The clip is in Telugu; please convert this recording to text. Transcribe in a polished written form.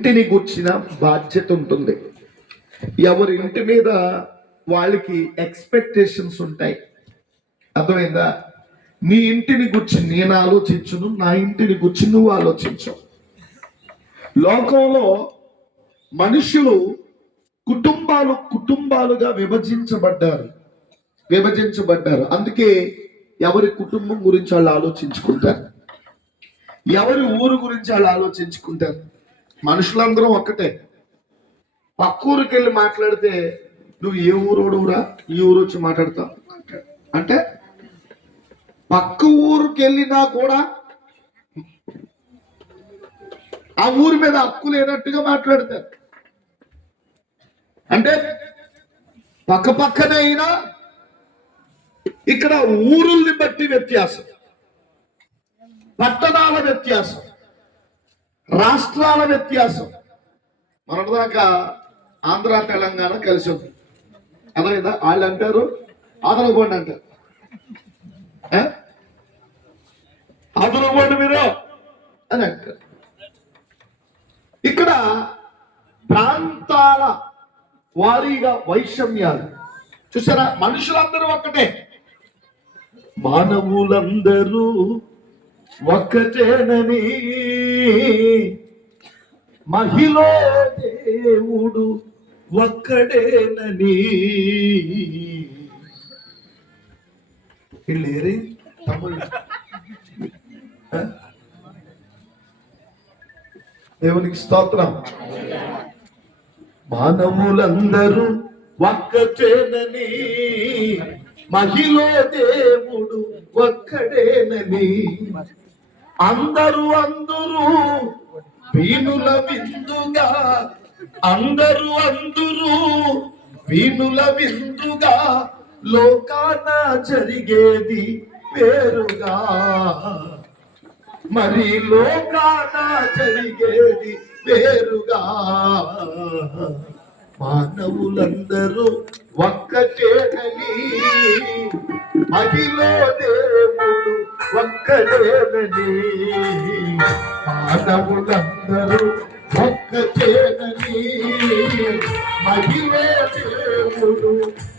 ఇంటిని గూర్చిన బాధ్యత ఉంటుంది. ఎవరి ఇంటి మీద వాళ్ళకి ఎక్స్పెక్టేషన్స్ ఉంటాయి. అర్థమైందా? నీ ఇంటిని గురించి నేను ఆలోచించును, నా ఇంటిని గురించి నువ్వు ఆలోచించు. లోకంలో మనుషులు కుటుంబాలుగా విభజించబడ్డారు. అందుకే ఎవరి కుటుంబం గురించి వాళ్ళు ఆలోచించుకుంటారు, ఎవరి ఊరు గురించి వాళ్ళు ఆలోచించుకుంటారు. మనుషులందరం ఒక్కటే. పక్క ఊరికి వెళ్ళి మాట్లాడితే నువ్వు ఏ ఊరోడురా, ఈ ఊరు వచ్చి మాట్లాడతావు అంటే పక్క ఊరికి వెళ్ళినా కూడా ఆ ఊరి మీద హక్కు లేనట్టుగా మాట్లాడతారు. అంటే పక్కనే అయినా ఇక్కడ ఊరుల్ని బట్టి వ్యత్యాసం, పట్టణాల వ్యత్యాసం, రాష్ట్రాల వ్యత్యాసం. మొన్నటిదాకా ఆంధ్ర తెలంగాణ కలిసి ఉంది. అదేదా వాళ్ళు అంటారు ఆదరగొండి అంటారు, ఆదరగొండి మీరు అని అంటారు. ఇక్కడ ప్రాంతాల వారీగా వైషమ్యాలు చూసారా? మనుషులందరూ ఒక్కటే, మానవులందరూ ఒక్కటేనని, మహిళ దేవుడు ఒక్కడేనని. వీళ్ళేరి తమ్ముళ్ళు దేవునికి స్తోత్రం. మానవులందరూ ఒక్కటేనని, మహిళ దేవుడు ఒక్కడేనని. అందరూ వీణుల విందుగా, అందరూ వీణుల విందుగా, లోకాన జరిగేది వేరుగా, మరి లోకాన జరిగేది వేరుగా. మానవులందరూ ఒక్కటేనని, మహిళ దేవుడు ఒక్కడేనని. మానవులందరూ ఒక్కటేనని, మహిళ దేవుడు